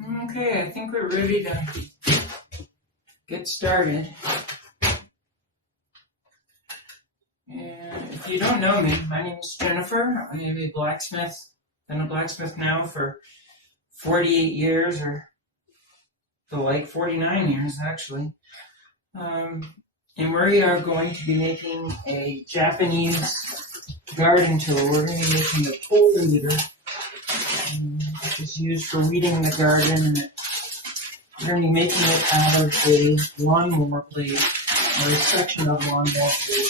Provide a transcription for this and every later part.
Okay, I think we're ready to get started. And if you don't know me, my name is Jennifer. I am a blacksmith. Been a blacksmith now for 48 years, or like 49 years actually. And we are going to be making a Japanese garden tool. We're going to be making a pole weeder, which is used for weeding the garden. We're going to be making it out of a lawnmower blade, or a section of lawnmower blade.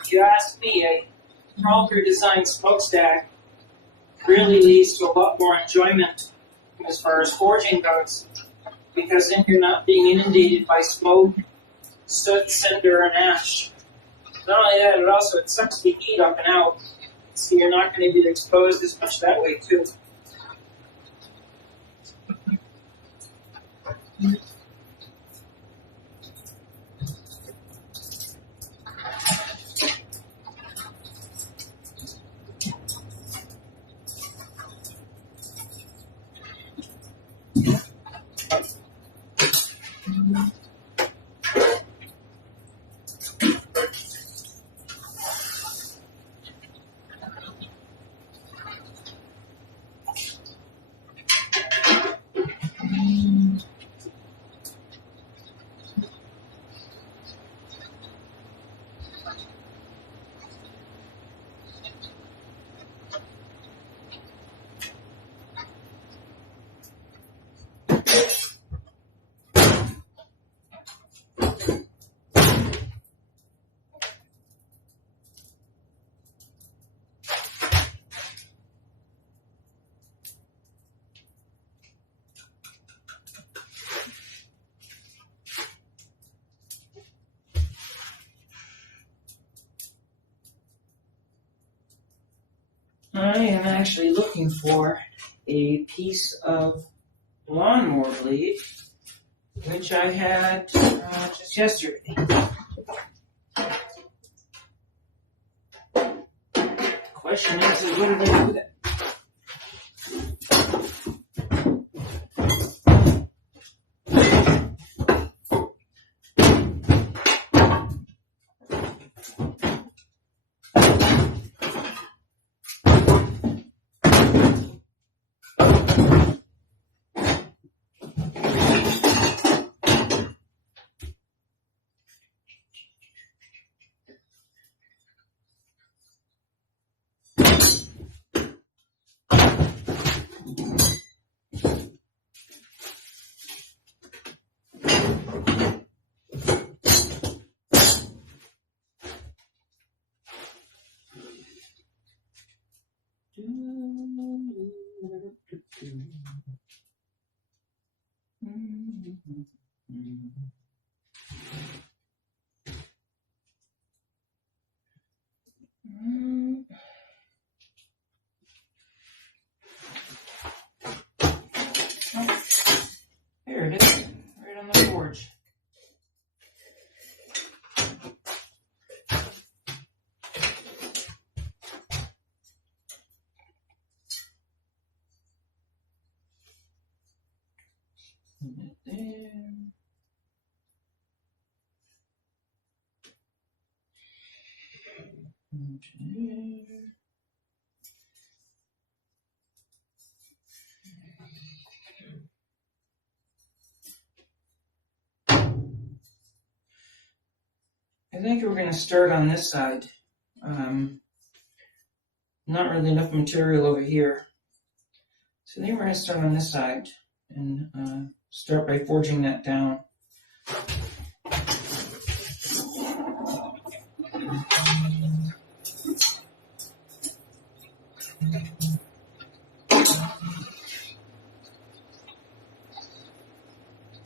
If you ask me, a proper designed smokestack really leads to a lot more enjoyment as far as forging goes, because then you're not being inundated by smoke, soot, cinder, and ash. Not only that, it sucks the heat up and out, so you're not going to be exposed as much that way too. I am actually looking for a piece of lawnmower blade, which I had just yesterday. Question is, what did I do with it? Here it is, right on the forge. I think we're going to start on this side. Not really enough material over here. So I think we're going to start on this side and start by forging that down.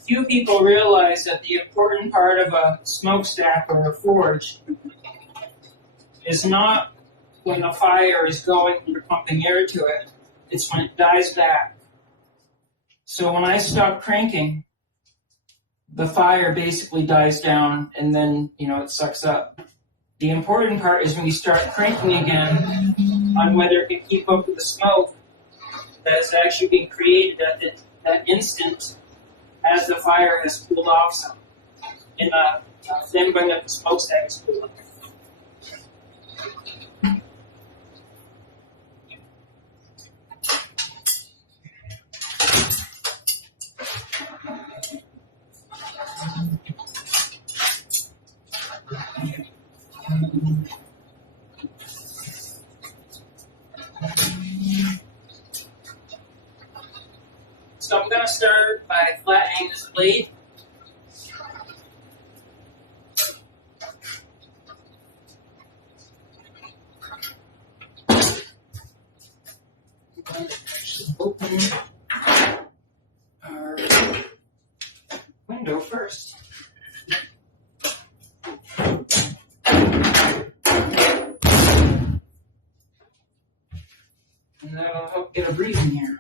Few people realize that the important part of a smokestack or a forge is not when the fire is going and you're pumping air to it. It's when it dies back. So when I stop cranking, the fire basically dies down and then, it sucks up. The important part is when you start cranking again on whether it can keep up with the smoke that's actually being created at that instant as the fire has cooled off some. In then when the smokestack is cooling. So I'm going to start by flattening this blade. Open our window first. And that'll help get a breeze in here.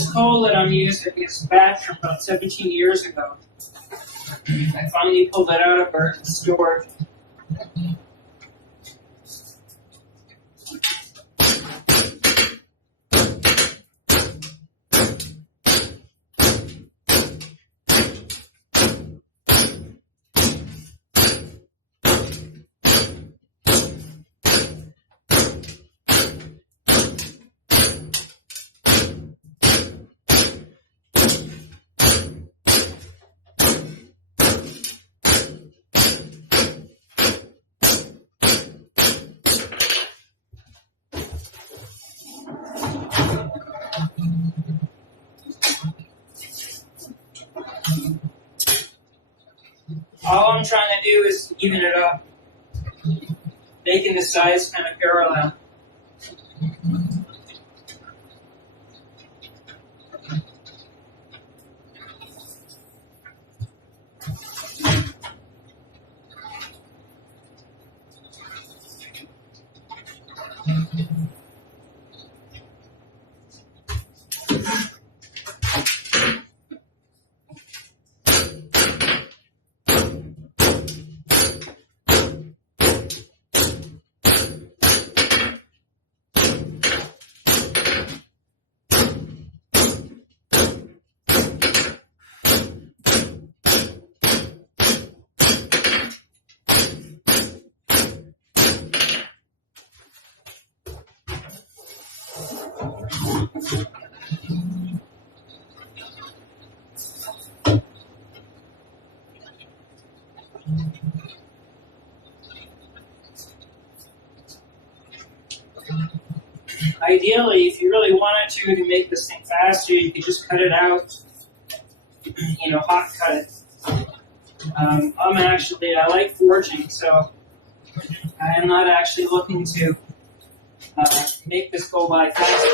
this coal that I'm using is back from about 17 years ago. I finally pulled it out of our storage. All I'm trying to do is even it up, making the sides kind of parallel. Ideally, if you really wanted to make this thing faster, you could just cut it out, hot cut it. I like forging, so I am not actually looking to make this go by faster.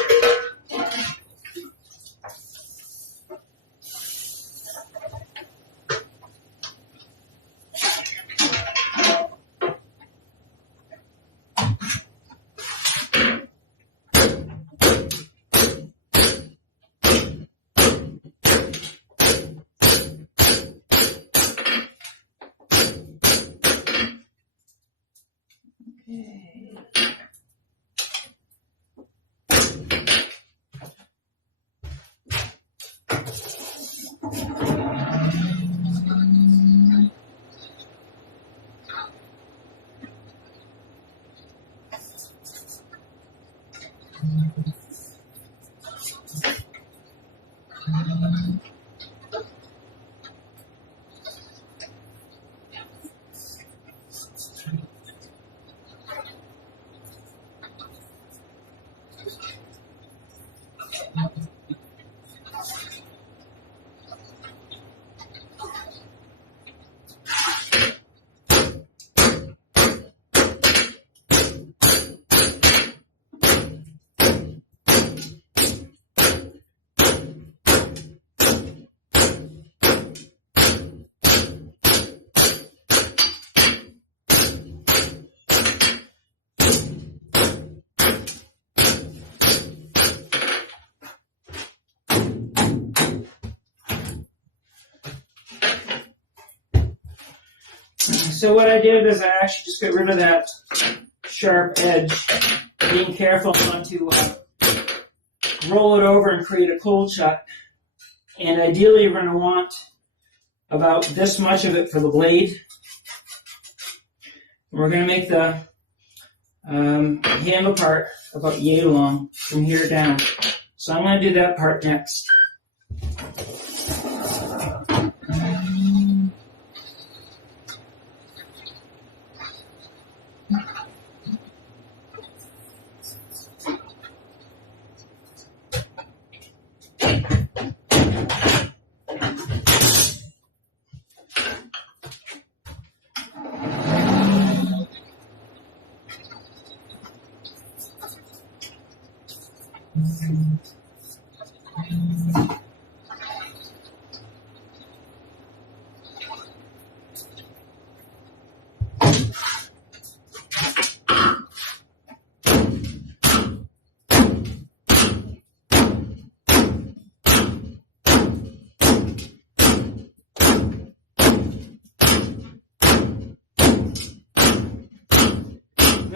So what I did is I actually just got rid of that sharp edge, being careful not to roll it over and create a cold shut. And ideally you're going to want about this much of it for the blade. We're going to make the handle part about yay long from here down. So I'm going to do that part next.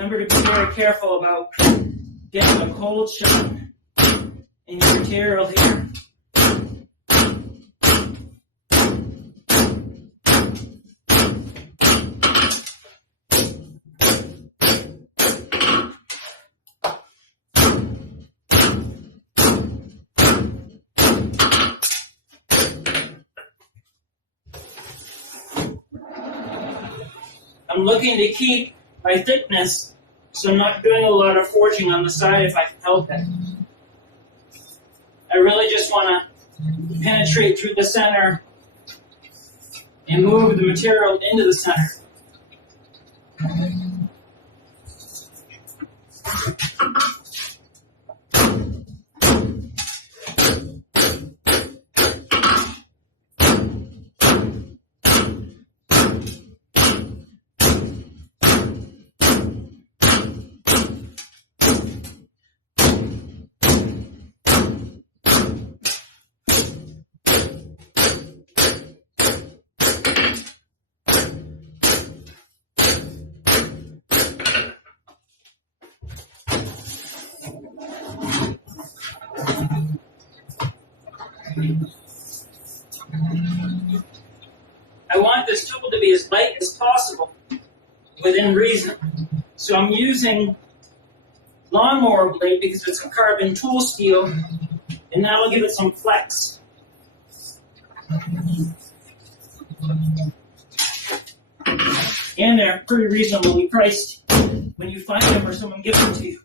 Remember to be very careful about getting a cold shot in your material here. I'm looking to keep my thickness, so I'm not doing a lot of forging on the side if I can help it. I really just want to penetrate through the center and move the material into the center. I want this tool to be as light as possible within reason. So I'm using lawnmower blade because it's a carbon tool steel, and that will give it some flex. And they're pretty reasonably priced when you find them or someone gives them to you.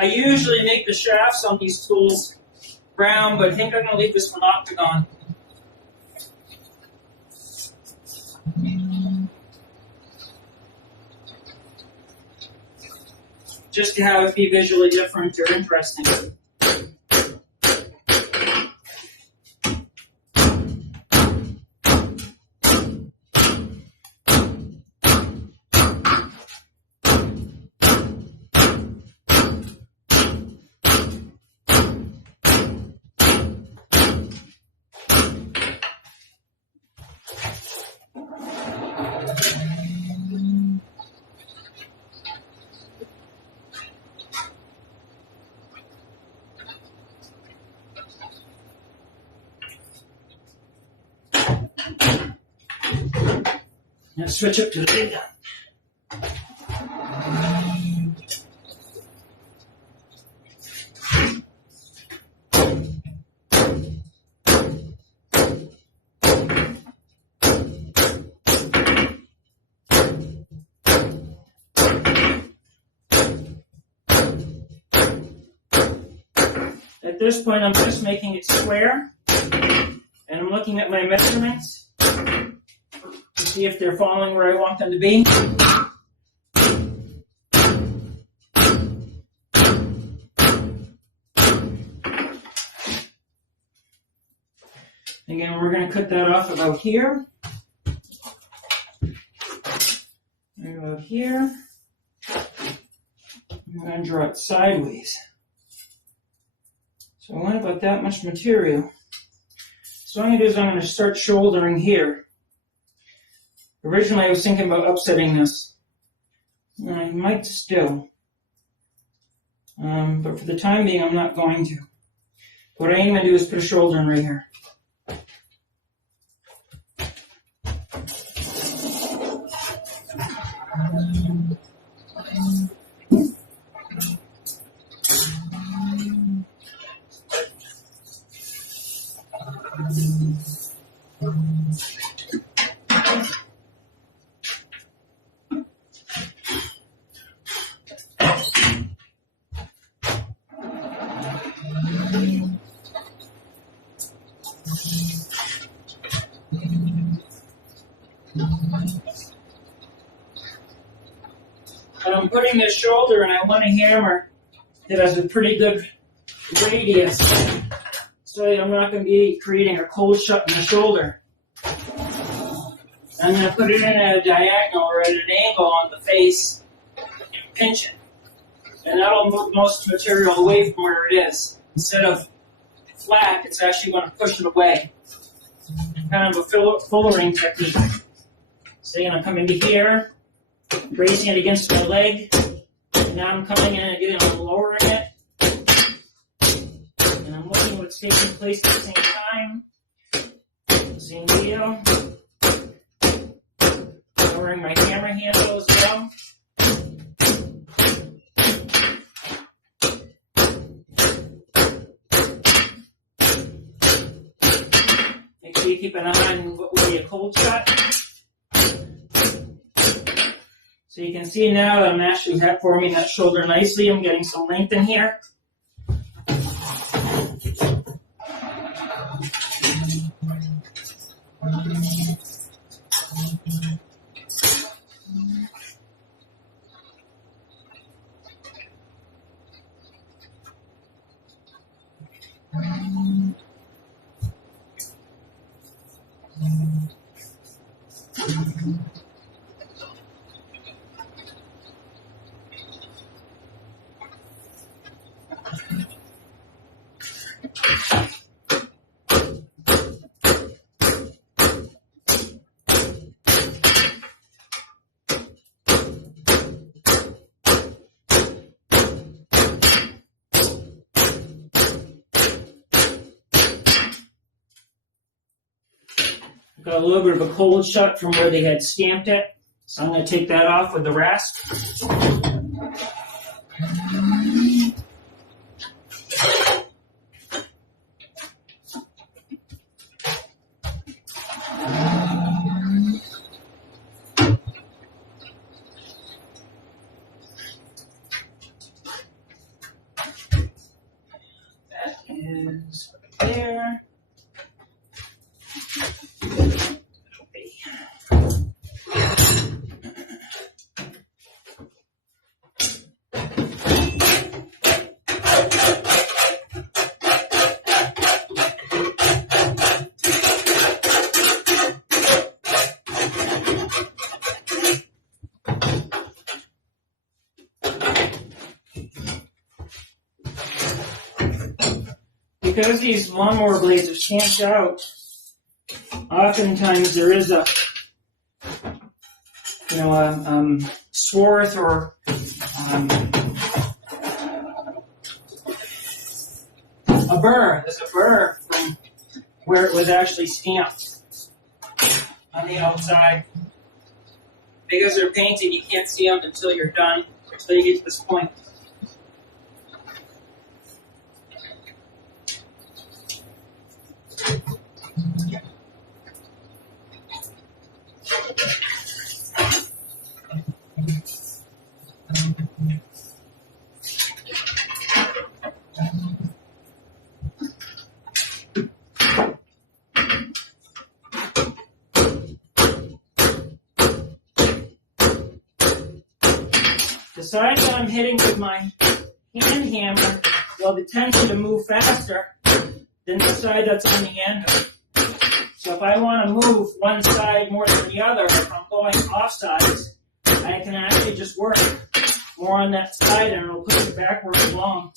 I usually make the shafts on these tools round, but I think I'm going to leave this one octagon. Just to have it be visually different or interesting. Now switch up to the big gun. At this point, I'm just making it square, and I'm looking at my measurements to see if they're falling where I want them to be. Again, we're going to cut that off about here. And about here. I'm going to draw it sideways. So I want about that much material. So what I'm going to do is I'm going to start shouldering here. Originally I was thinking about upsetting this. And I might still. But for the time being I'm not going to. What I am going to do is put a shoulder in right here. But I'm putting this shoulder and I want a hammer that has a pretty good radius. So I'm not going to be creating a cold shut in the shoulder. I'm going to put it in a diagonal or at an angle on the face, pinch it. And that'll move most of the material away from where it is. Instead of flat, it's actually going to push it away. Kind of a fullering technique. So I'm going to come into here, bracing it against my leg. And now I'm coming in and again, I'm lowering it. And I'm looking what's taking place at the same time. Same deal. Lowering my hammer handle as well. Make sure you keep an eye on what would be a cold shot. So you can see now that I'm actually forming that shoulder nicely. I'm getting some length in here. Got a little bit of a cold shut from where they had stamped it. So I'm going to take that off with the rasp. That is there. Because these lawnmower blades are stamped out, oftentimes there is a swarth or a burr. There's a burr from where it was actually stamped on the outside. Because they're painted, you can't see them until you're done, until you get to this point. The side that I'm hitting with my hand hammer, well, it tends to move faster than the side that's on the end. So if I want to move one side more than the other, if I'm going off sides, I can actually just work more on that side and it'll push it backwards along.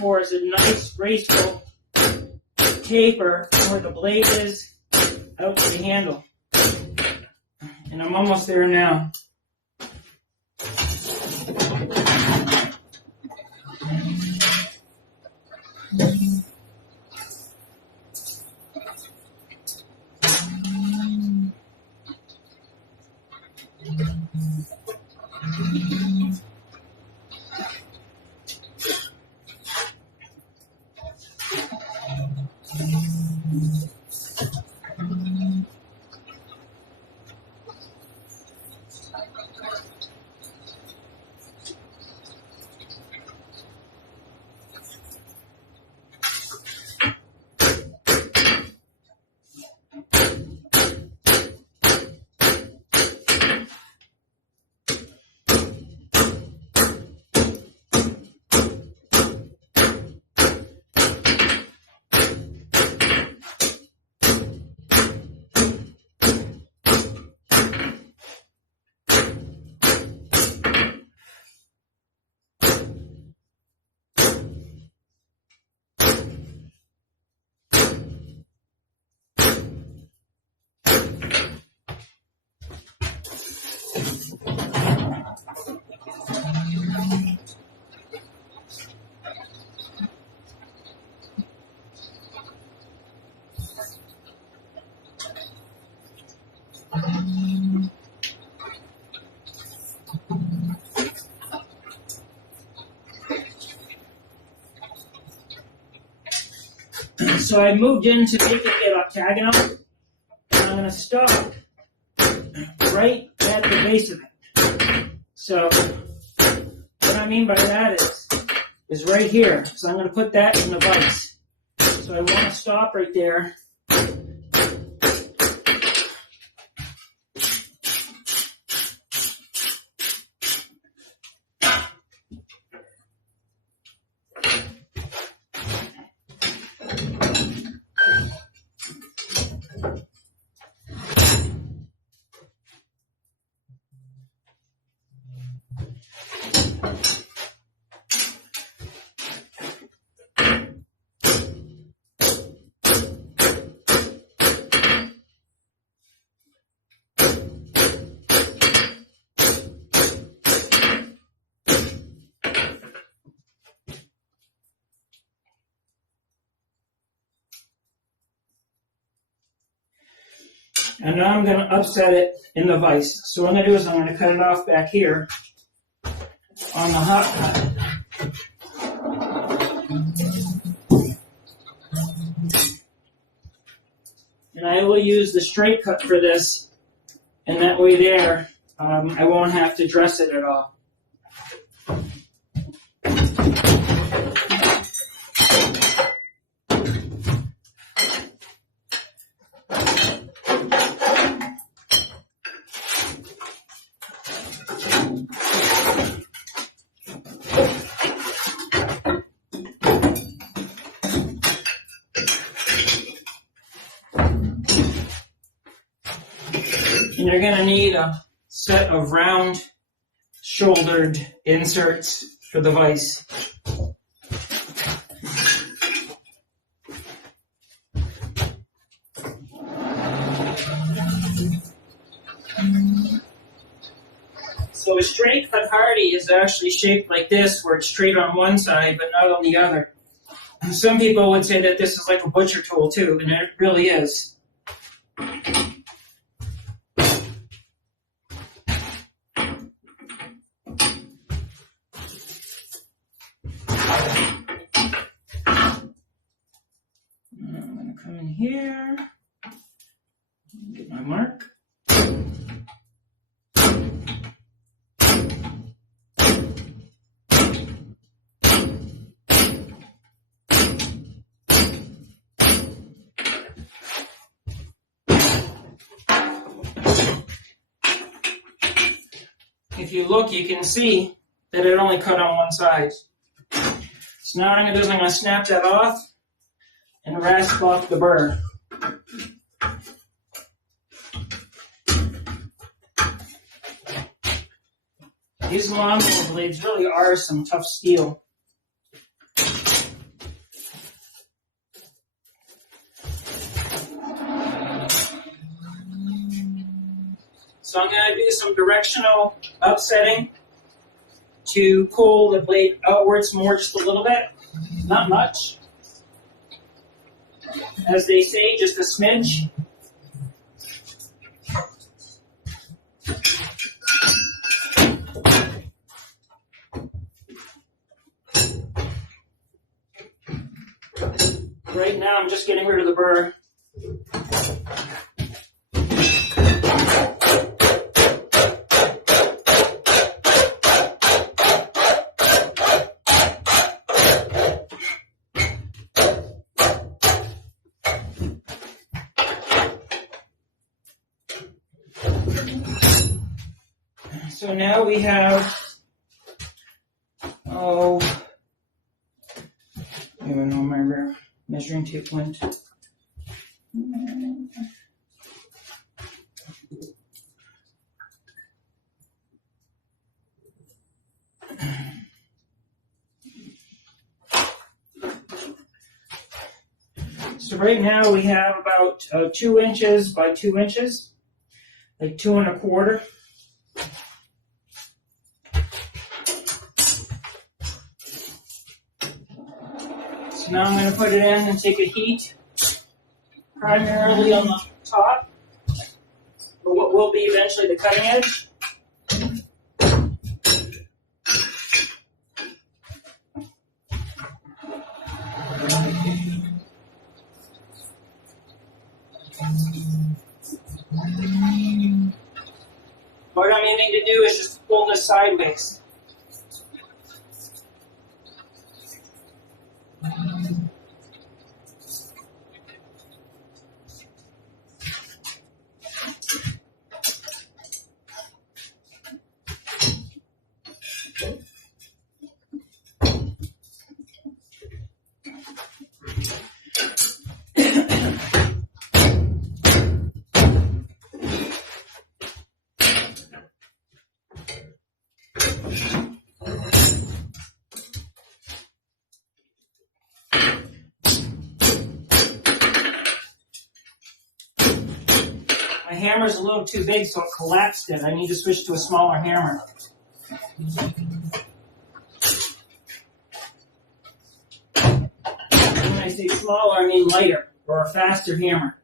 for is a nice graceful taper where the blade is out to the handle. And I'm almost there now. So I moved in to make it octagonal, and I'm going to stop right at the base of it. So what I mean by that is right here. So I'm going to put that in the vise. So I want to stop right there. And now I'm going to upset it in the vise. So what I'm going to do is I'm going to cut it off back here on the hot cut. And I will use the straight cut for this, and that way there, I won't have to dress it at all. And you're going to need a set of round shouldered inserts for the vise. So a straight cut hardy is actually shaped like this, where it's straight on one side but not on the other. And some people would say that this is like a butcher tool too, and it really is. I'm going to come in here, get my mark. If you look, you can see that it only cut on one side. So now what I'm going to do is I'm going to snap that off and rasp off the burr. These lawnmower blades really are some tough steel. So I'm going to do some directional upsetting to pull the blade outwards more, just a little bit, not much. As they say, just a smidge. Right now I'm just getting rid of the burr. So now we have, I don't know my measuring tape went. So right now we have about 2 inches by 2 inches, like 2 1/4. So now I'm going to put it in and take a heat, primarily on the top, or what will be eventually the cutting edge. What I'm aiming to do is just pull this sideways. My hammer's a little too big, so it collapsed it. I need to switch to a smaller hammer. When I say smaller, I mean lighter, or a faster hammer.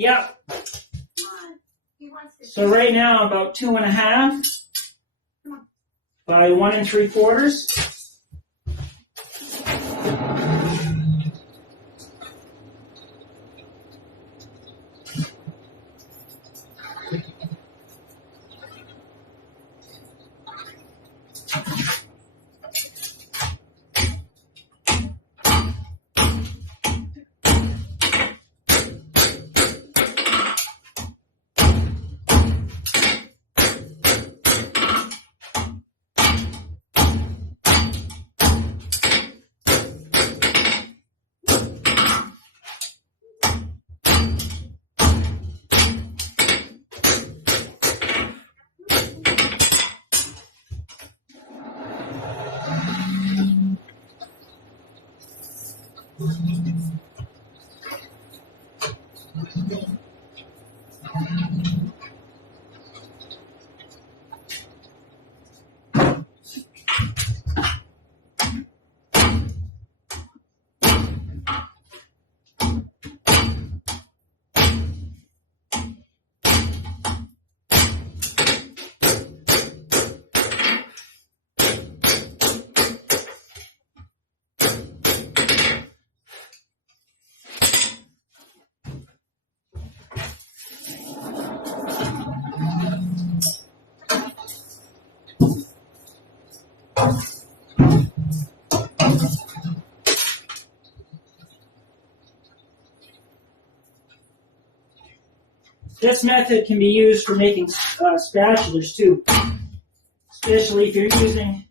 Yep. So right now about 2.5 by 1 3/4. This method can be used for making spatulas too, especially if you're using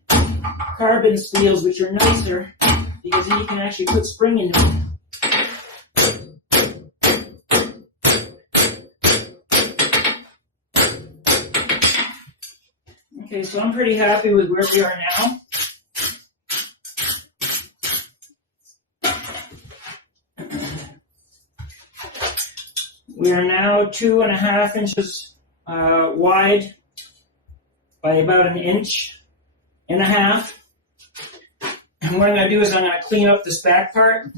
carbon steels, which are nicer, because then you can actually put spring into them. Okay, so I'm pretty happy with where we are now. We are now 2.5 inches wide by about 1.5 inches. And what I'm going to do is I'm going to clean up this back part.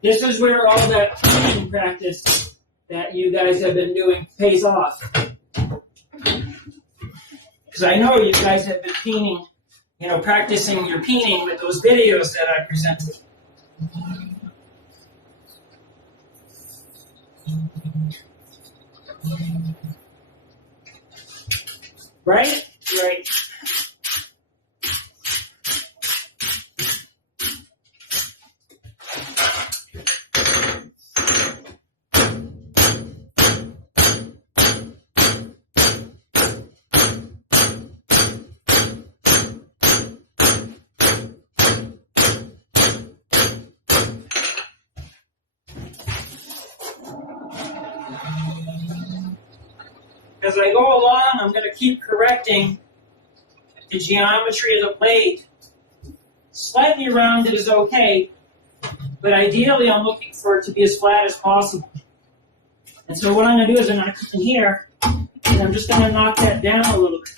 This is where all that painting practice that you guys have been doing pays off. Because I know you guys have been painting, practicing your painting with those videos that I presented. Right? Right. As I go along, I'm going to keep correcting the geometry of the blade. Slightly rounded is okay, but ideally I'm looking for it to be as flat as possible. And so what I'm going to do is I'm going to come in here, and I'm just going to knock that down a little bit.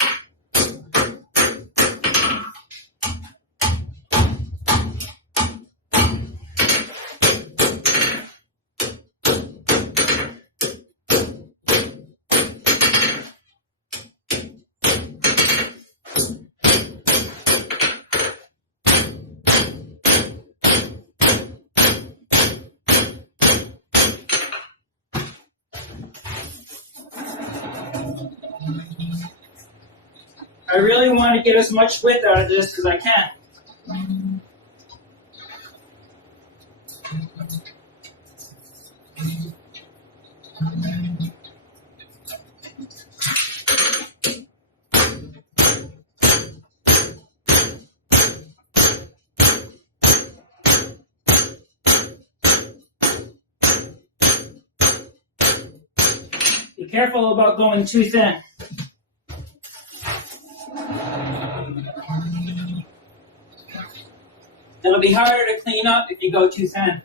I really want to get as much width out of this as I can. Be careful about going too thin. It'll be harder to clean up if you go too thin.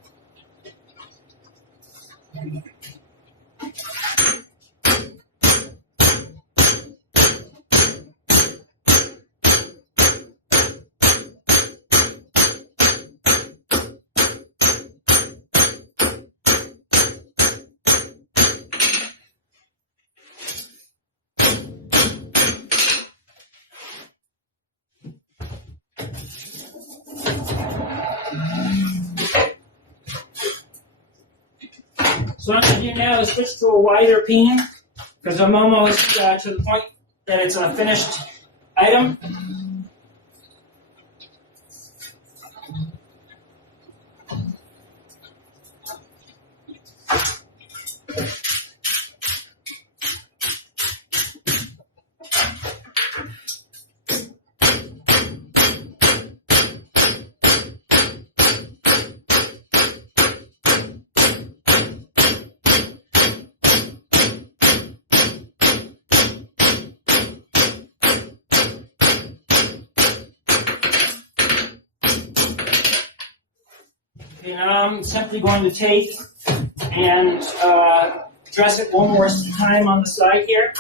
So what I'm going to do now is switch to a wider peen because I'm almost to the point that it's a finished item. Okay, now I'm simply going to take and dress it one more time on the side here.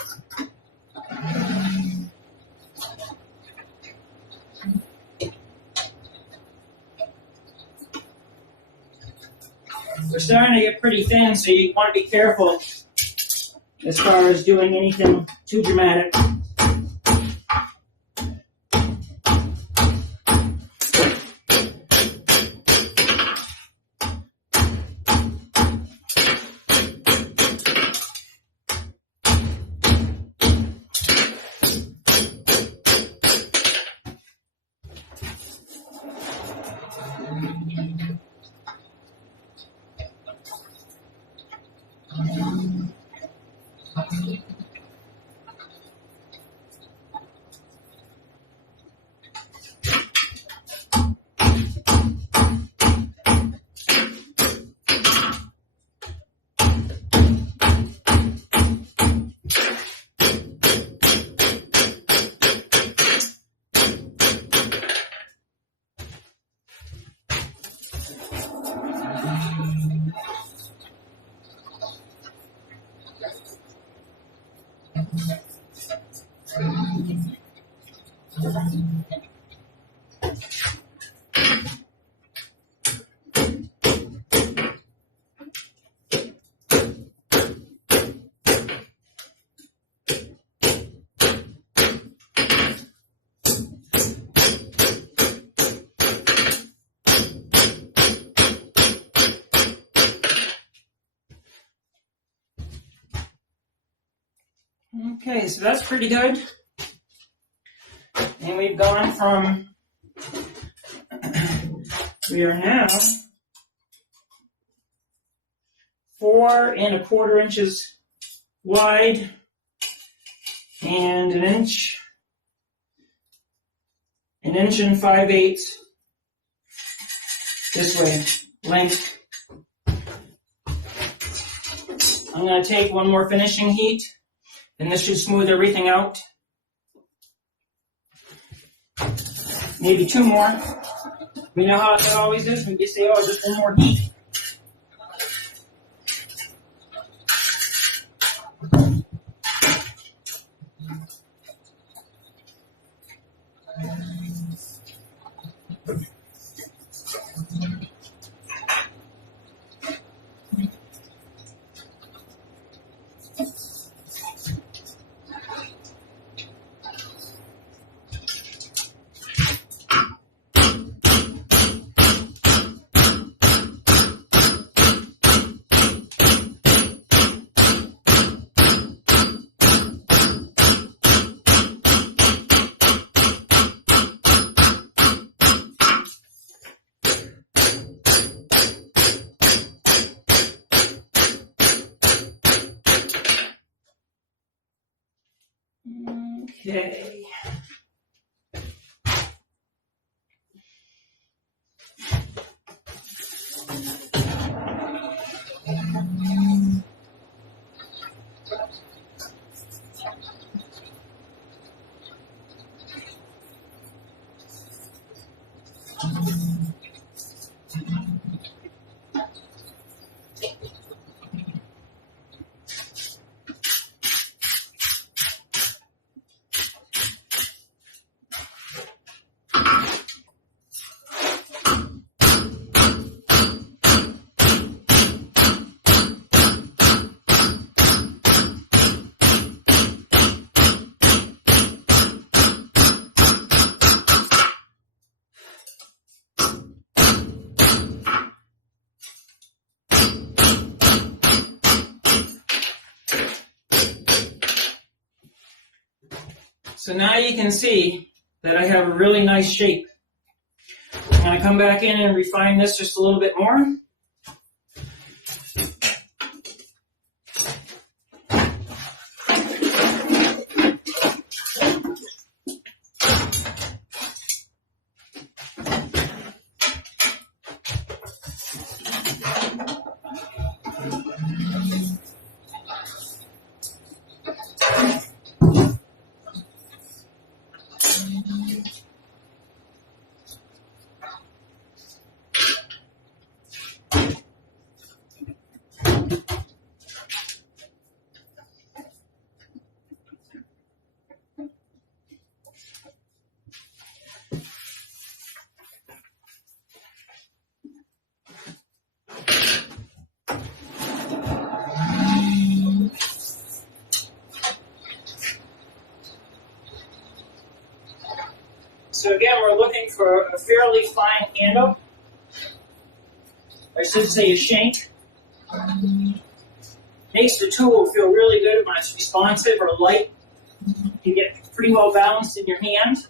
We're starting to get pretty thin, so you want to be careful as far as doing anything too dramatic. Okay, so that's pretty good. And we've gone from, we are now 4 1/4 inches wide and an inch and 5/8 this way, length. I'm going to take one more finishing heat, and this should smooth everything out. Maybe 2 more. You know how it always is when you say, oh, just 1 more heat. Okay. So now you can see that I have a really nice shape. I'm going to come back in and refine this just a little bit more. So again, we're looking for a fairly fine handle. I should say a shank. Makes the tool feel really good when it's responsive or light. You get pretty well balanced in your hand.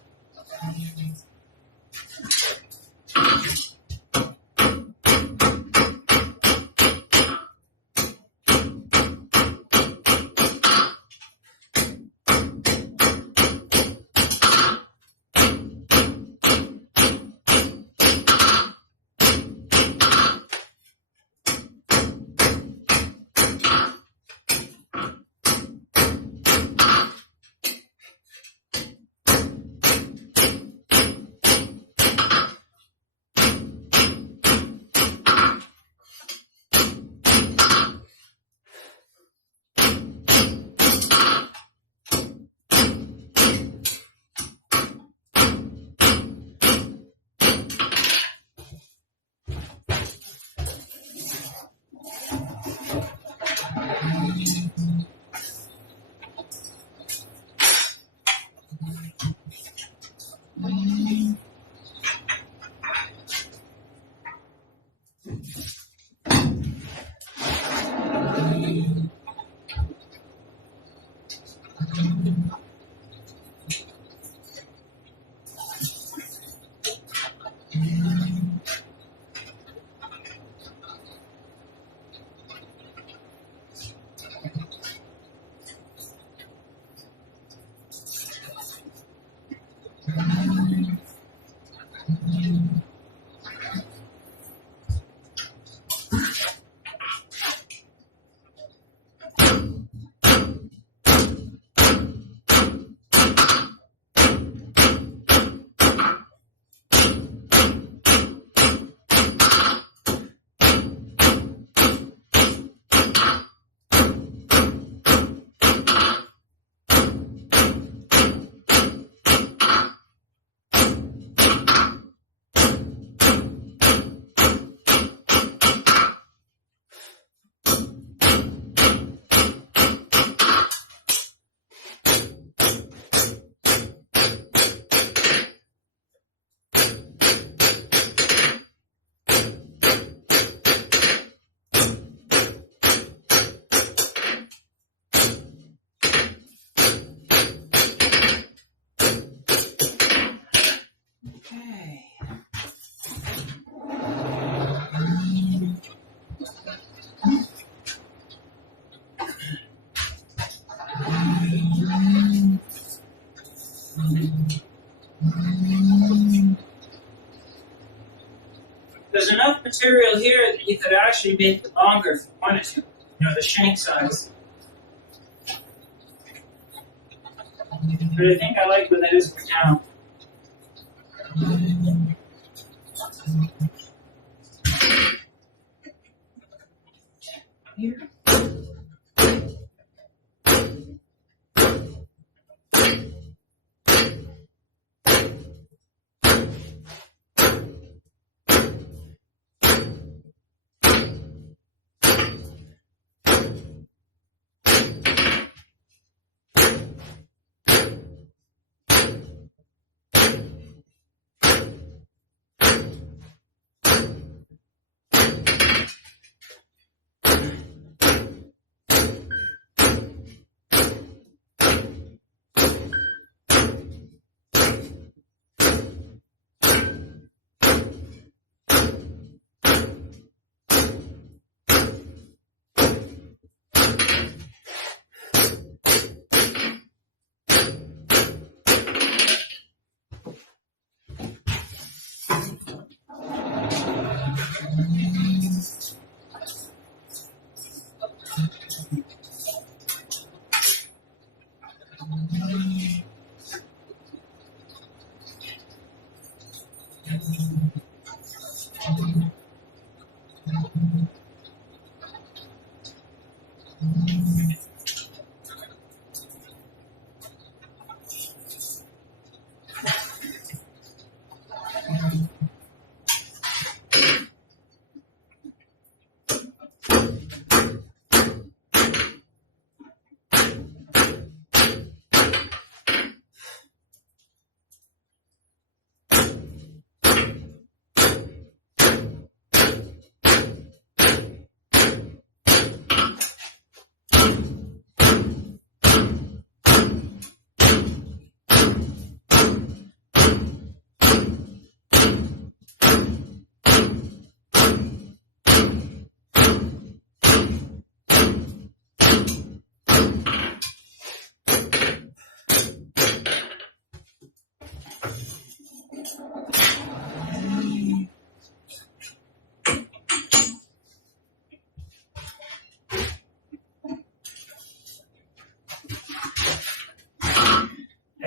There's enough material here that you could actually make it longer if you wanted to. You know, the shank size. But I think I like what it is for now. Here.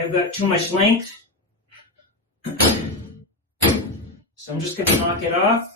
I've got too much length, so I'm just going to knock it off.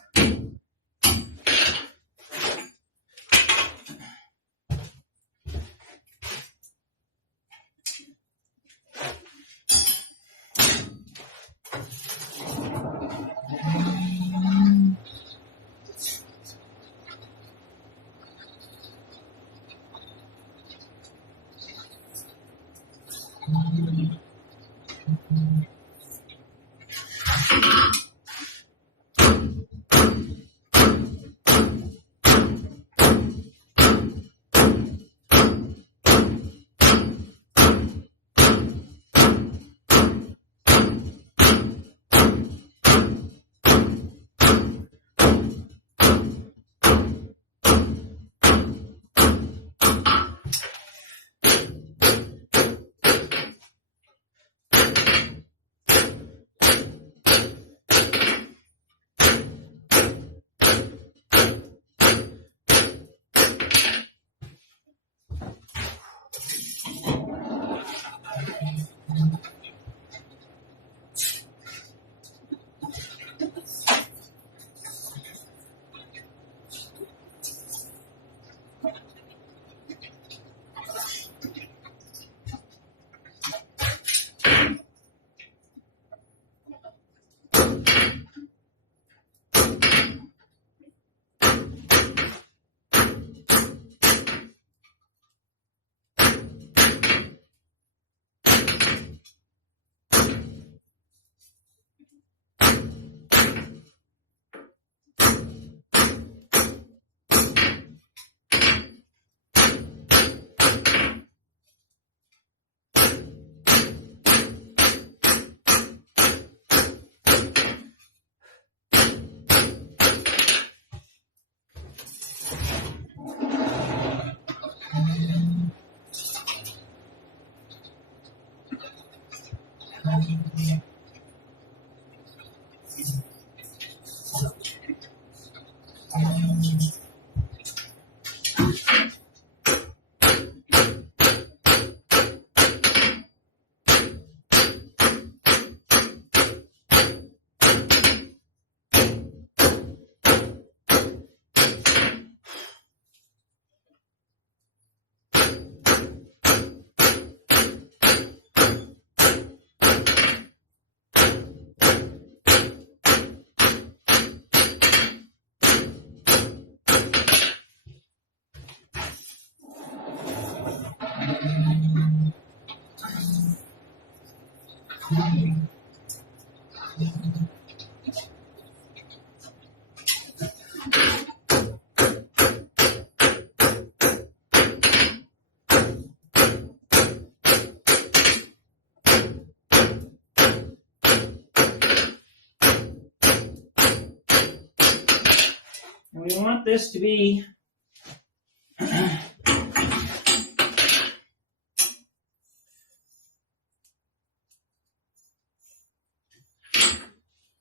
And we want this to be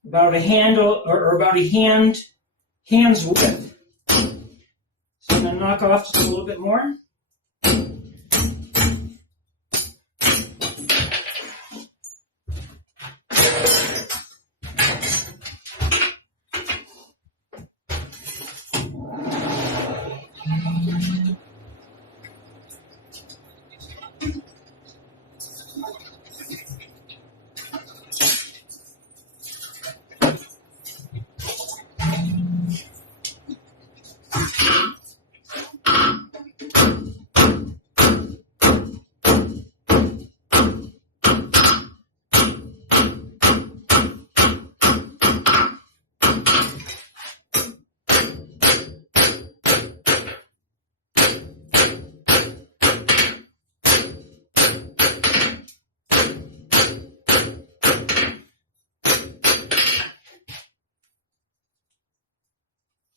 about a handle or about a hand's width. So I'm going to knock off just a little bit more.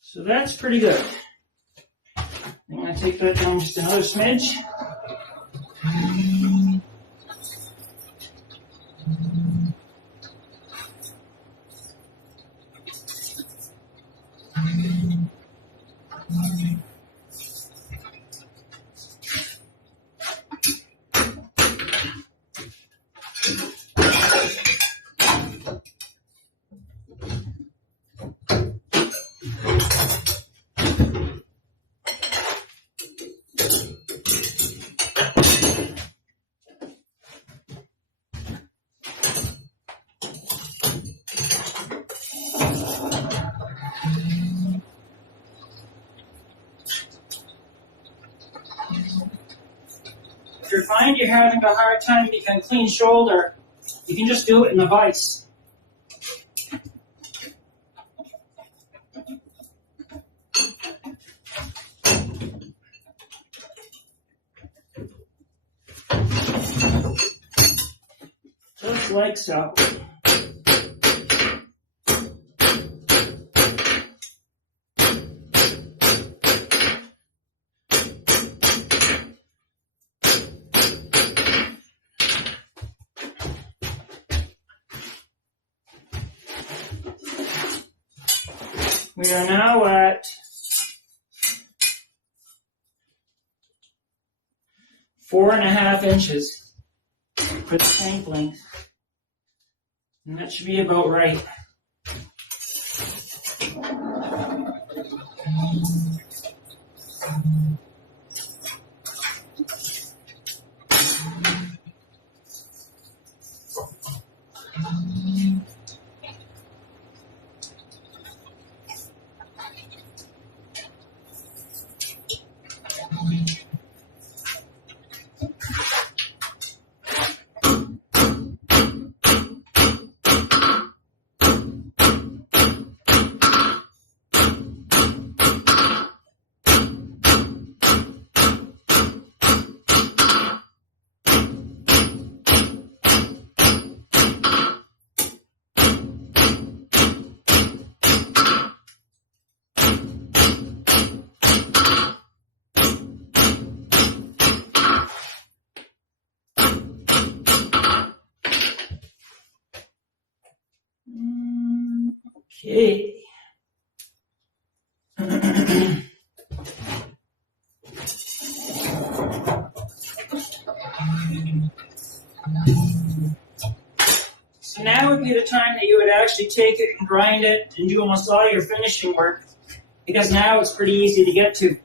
So that's pretty good. I'm going to take that down just another smidge. If you find you're having a hard time making a clean shoulder, you can just do it in the vise. Just like so. We are now at 4.5 inches for the shank length. And that should be about right. Okay. So now would be the time that you would actually take it and grind it and do almost all your finishing work, because now it's pretty easy to get to.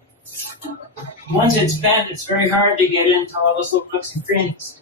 Once it's bent, it's very hard to get into all those little nooks and crannies.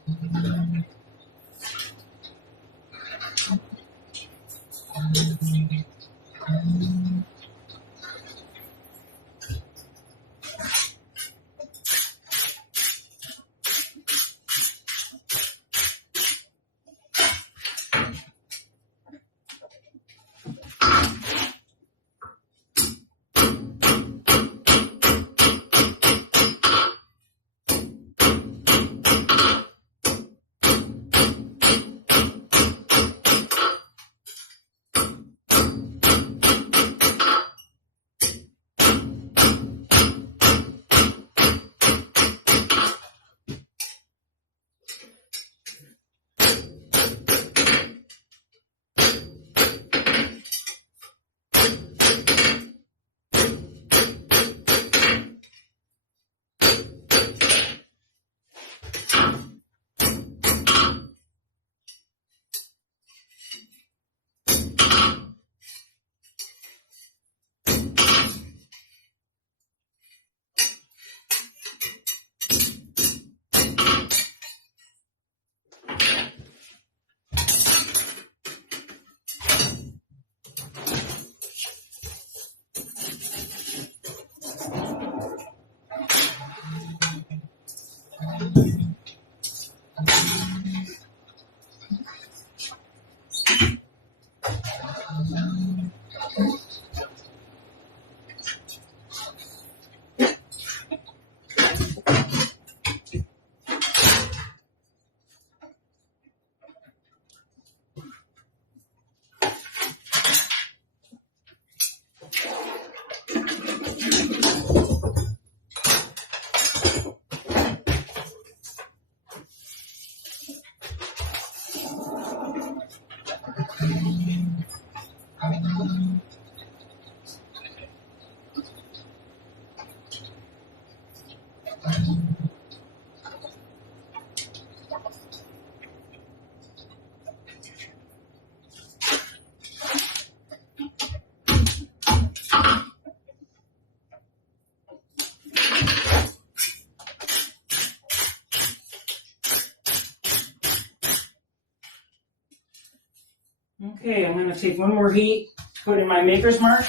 Okay, I'm going to take one more heat, put in my maker's mark.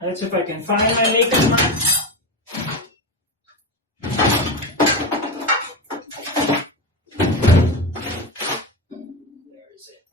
That's if I can find my maker's mark. There's it.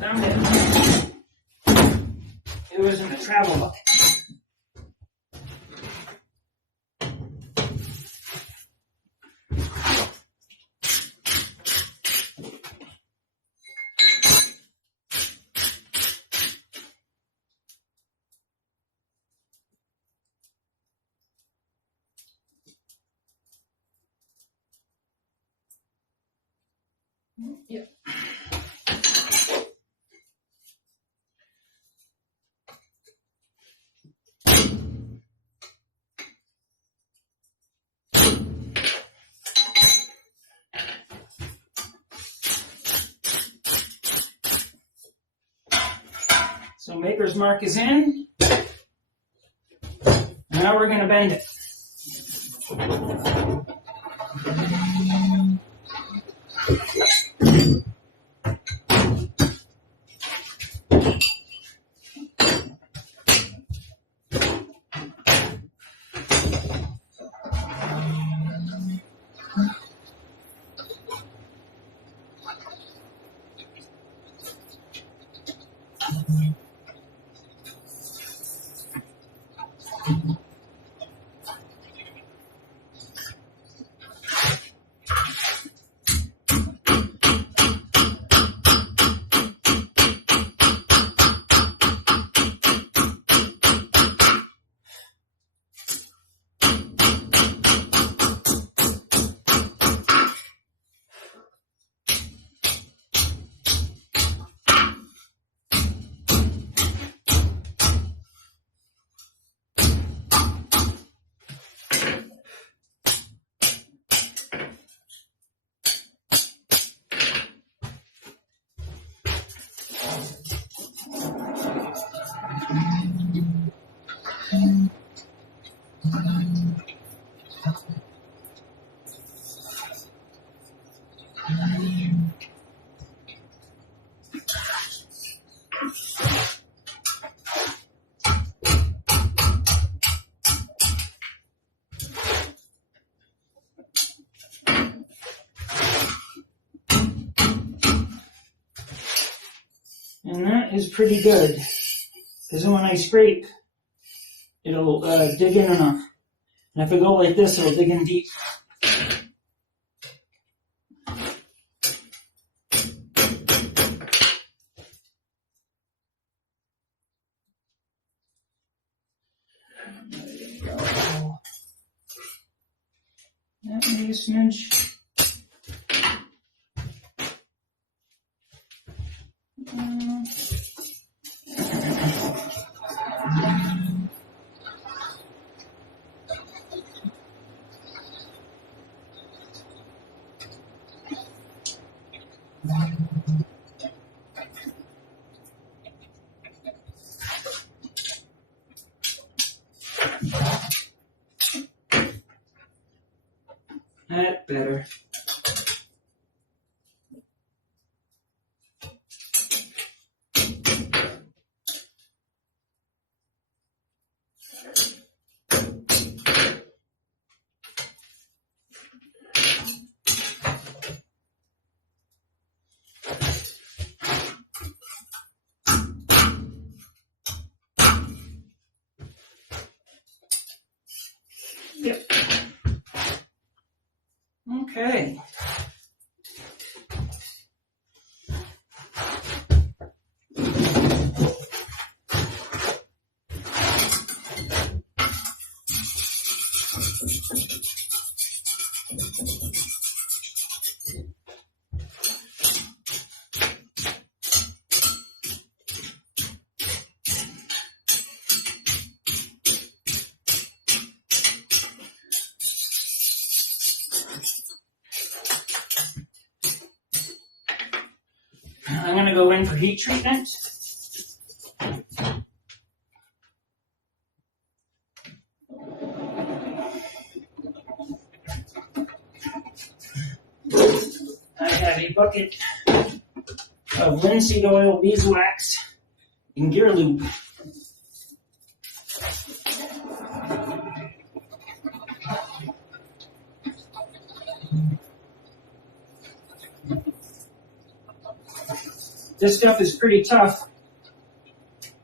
Found it. It was in the travel bucket. Yep. So maker's mark is in. Now we're going to bend it. And that is pretty good, because when I scrape, it'll dig in enough. And if I go like this, it'll dig in deep. There you go. That may be a smidge. That better. Yep. Okay. I'm going to go in for heat treatment. I have a bucket of linseed oil, beeswax, and gear lube. this stuff is pretty tough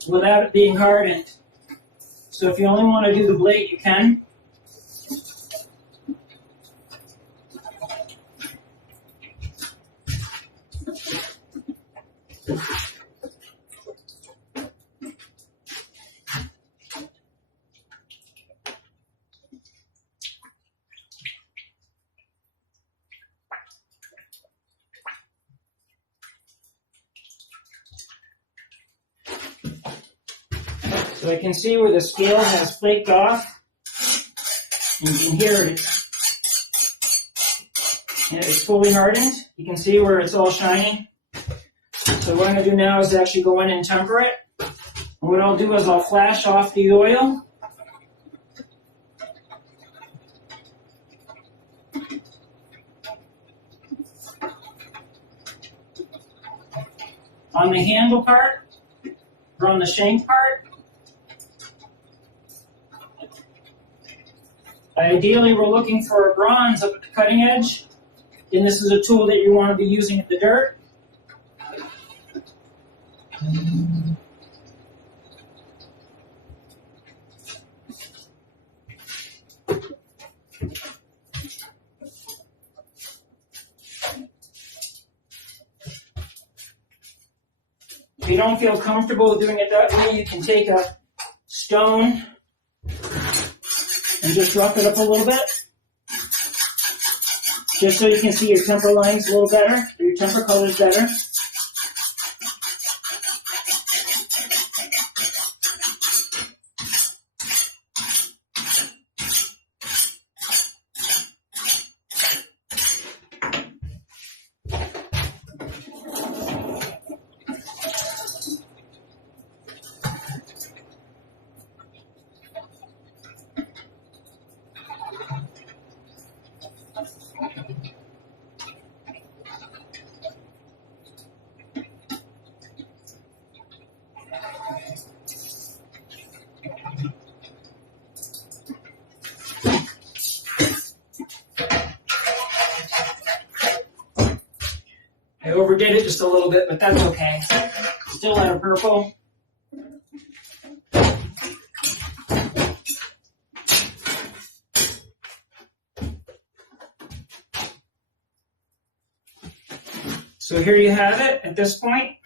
without it being hardened. So if you only want to do the blade, you can. So I can see where the scale has flaked off. And you can hear it. And it's fully hardened. You can see where it's all shiny. So what I'm going to do now is actually go in and temper it. And what I'll do is I'll flash off the oil. On the handle part, or on the shank part. Ideally, we're looking for a bronze up at the cutting edge, and this is a tool that you want to be using at the dirt. If you don't feel comfortable doing it that way, you can take a stone and just rough it up a little bit, just so you can see your temper lines a little better, or your temper colors better. I overdid it just a little bit, but that's okay. Still at a purple. So here you have it at this point.